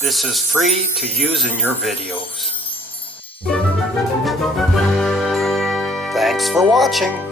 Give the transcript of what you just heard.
This is free to use in your videos. Thanks for watching.